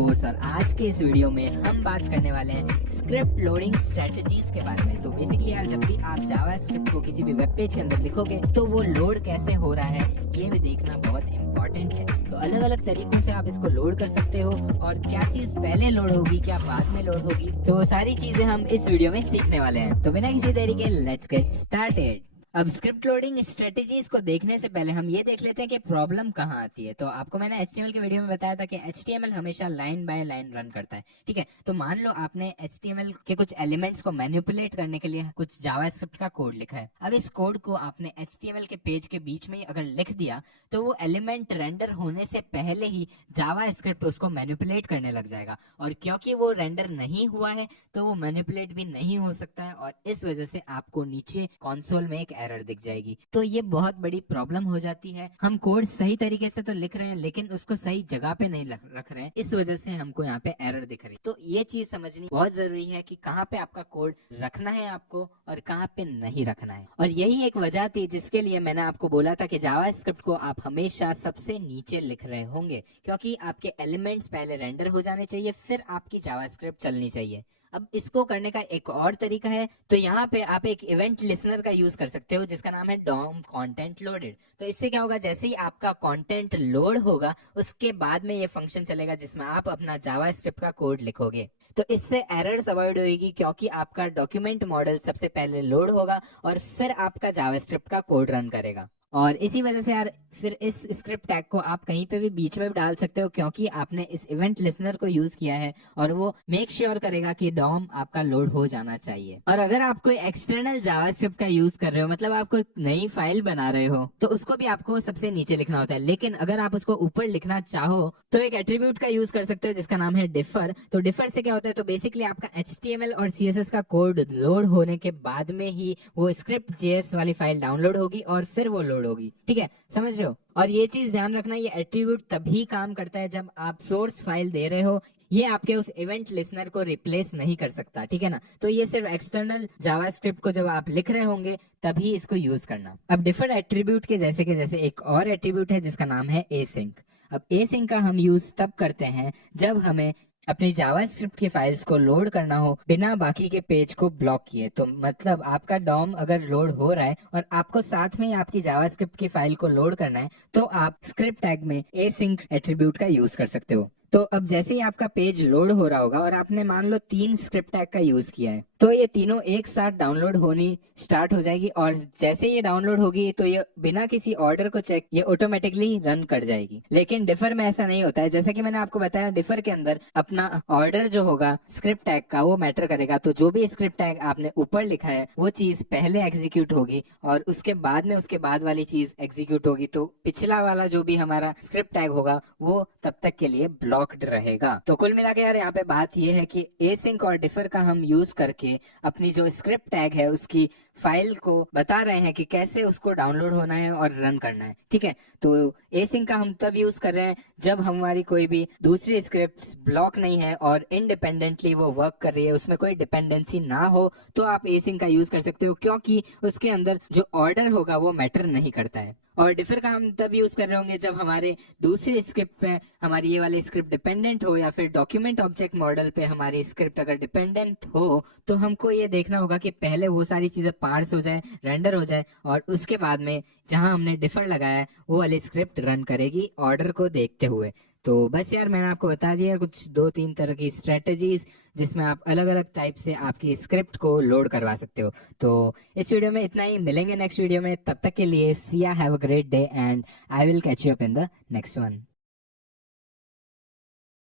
Course और आज के इस वीडियो में हम बात करने वाले हैं स्क्रिप्ट लोडिंग स्ट्रेटजीज के बारे में। तो बेसिकली यार जब भी आप जावा स्क्रिप्ट को किसी भी वेब पेज के अंदर लिखोगे तो वो लोड कैसे हो रहा है ये भी देखना बहुत इम्पोर्टेंट है। तो अलग अलग तरीकों से आप इसको लोड कर सकते हो और क्या चीज पहले लोड होगी क्या बाद में लोड होगी, तो सारी चीजें हम इस वीडियो में सीखने वाले हैं। तो बिना किसी देरी के लेट्स गेट स्टार्टेड। अब स्क्रिप्ट लोडिंग स्ट्रेटजीज को देखने से पहले हम ये देख लेते हैं कि प्रॉब्लम कहाँ आती है। तो आपको मैंने HTML के वीडियो में बताया था कि HTML हमेशा लाइन बाय लाइन रन करता है, ठीक है। तो मान लो आपने HTML के कुछ एलिमेंट्स को मैनिपुलेट करने के लिए कुछ जावास्क्रिप्ट का कोड लिखा है। अब इस कोड को आपने HTML के पेज के बीच में ही अगर लिख दिया तो वो एलिमेंट रेंडर होने से पहले ही जावास्क्रिप्ट उसको मैनिपुलेट करने लग जाएगा, और क्योंकि वो रेंडर नहीं हुआ है तो वो मैनिपुलेट भी नहीं हो सकता है, और इस वजह से आपको नीचे कंसोल में एक एरर दिख जाएगी। तो ये बहुत बड़ी प्रॉब्लम हो जाती है। हम कोड सही तरीके से तो लिख रहे हैं लेकिन उसको सही जगह पे नहीं रख रहे हैं, इस वजह से हमको यहाँ पे एरर दिख रही है। तो ये चीज समझनी बहुत जरूरी है कि कहाँ पे आपका कोड रखना है आपको और कहाँ पे नहीं रखना है। और यही एक वजह थी जिसके लिए मैंने आपको बोला था कि जावास्क्रिप्ट को आप हमेशा सबसे नीचे लिख रहे होंगे, क्योंकि आपके एलिमेंट्स पहले रेंडर हो जाने चाहिए, फिर आपकी जावास्क्रिप्ट चलनी चाहिए। अब इसको करने का एक और तरीका है। तो यहाँ पे आप एक इवेंट लिसनर का यूज कर सकते हो जिसका नाम है डॉम कंटेंट लोडेड। तो इससे क्या होगा, जैसे ही आपका कंटेंट लोड होगा उसके बाद में ये फंक्शन चलेगा जिसमें आप अपना जावास्क्रिप्ट का कोड लिखोगे। तो इससे एरर्स अवॉइड होगी क्योंकि आपका डॉक्यूमेंट मॉडल सबसे पहले लोड होगा और फिर आपका जावास्क्रिप्ट का कोड रन करेगा। और इसी वजह से यार फिर इस स्क्रिप्ट टैग को आप कहीं पे भी बीच में भी डाल सकते हो, क्योंकि आपने इस इवेंट लिसनर को यूज किया है और वो मेक श्योर करेगा कि डॉम आपका लोड हो जाना चाहिए। और अगर आप कोई एक्सटर्नल जावास्क्रिप्ट का यूज कर रहे हो, मतलब आप कोई नई फाइल बना रहे हो, तो उसको भी आपको सबसे नीचे लिखना होता है। लेकिन अगर आप उसको ऊपर लिखना चाहो तो एक एट्रीब्यूट का यूज कर सकते हो जिसका नाम है डिफर। तो डिफर से क्या होता है, तो बेसिकली आपका HTML और CSS का कोड लोड होने के बाद में ही वो स्क्रिप्ट JS वाली फाइल डाउनलोड होगी और फिर वो लोड होगी, ठीक है, समझ रहे हो। और ये चीज ध्यान रखना, ये एट्रीब्यूट तभी काम करता है जब आप सोर्स फाइल दे रहे हो, ये आपके उस इवेंट लिसनर को रिप्लेस नहीं कर सकता, ठीक है ना। तो ये सिर्फ एक्सटर्नल जावास्क्रिप्ट को जब आप लिख रहे होंगे तभी इसको यूज करना। अब डिफर एट्रीब्यूट के जैसे एक और एट्रीब्यूट है जिसका नाम है एसिंक। अब एसिंक का हम यूज तब करते हैं जब हमें अपनी जावास्क्रिप्ट की फाइल्स को लोड करना हो बिना बाकी के पेज को ब्लॉक किए। तो मतलब आपका डॉम अगर लोड हो रहा है और आपको साथ में आपकी जावास्क्रिप्ट की फाइल को लोड करना है तो आप स्क्रिप्ट टैग में एसिंक एट्रीब्यूट का यूज कर सकते हो। तो अब जैसे ही आपका पेज लोड हो रहा होगा और आपने मान लो 3 स्क्रिप्ट टैग का यूज किया है, तो ये तीनों एक साथ डाउनलोड होनी स्टार्ट हो जाएगी, और जैसे ये डाउनलोड होगी तो ये बिना किसी ऑर्डर को चेक ये ऑटोमेटिकली रन कर जाएगी। लेकिन डिफर में ऐसा नहीं होता है। जैसे कि मैंने आपको बताया, डिफर के अंदर अपना ऑर्डर जो होगा स्क्रिप्ट टैग का वो मैटर करेगा। तो जो भी स्क्रिप्ट टैग आपने ऊपर लिखा है वो चीज पहले एग्जीक्यूट होगी और उसके बाद में उसके बाद वाली चीज एग्जीक्यूट होगी। तो पिछला वाला जो भी हमारा स्क्रिप्ट टैग होगा वो तब तक के लिए ब्लॉक्ड रहेगा। तो कुल मिला के यार यहाँ पे बात ये है कि एसिंक और डिफर का हम यूज करके अपनी जो स्क्रिप्ट टैग है उसकी फाइल को बता रहे हैं कि कैसे उसको डाउनलोड होना है और रन करना है, ठीक है। तो एसिंक का हम तब यूज कर रहे हैं जब हमारी कोई भी दूसरी स्क्रिप्ट ब्लॉक नहीं है और इंडिपेंडेंटली वो वर्क कर रही है, उसमें कोई डिपेंडेंसी ना हो, तो आप एसिंक का यूज कर सकते हो क्योंकि उसके अंदर जो ऑर्डर होगा वो मैटर नहीं करता है। और डिफर का हम तब यूज कर रहे होंगे जब हमारे दूसरी स्क्रिप्ट पे हमारी ये वाली स्क्रिप्ट डिपेंडेंट हो, या फिर डॉक्यूमेंट ऑब्जेक्ट मॉडल पे हमारी स्क्रिप्ट अगर डिपेंडेंट हो, तो हमको ये देखना होगा कि पहले वो सारी चीजें पार्स हो जाए, रेंडर हो जाए, और उसके बाद में जहां हमने डिफर लगाया है वो वाली स्क्रिप्ट रन करेगी ऑर्डर को देखते हुए। तो बस यार मैंने आपको बता दिया कुछ 2-3 तरह की स्ट्रेटजीज जिसमें आप अलग अलग टाइप से आपकी स्क्रिप्ट को लोड करवा सकते हो। तो इस वीडियो में इतना ही, मिलेंगे नेक्स्ट वीडियो में, तब तक के लिए सी या have a great day and I will catch you up in the next one.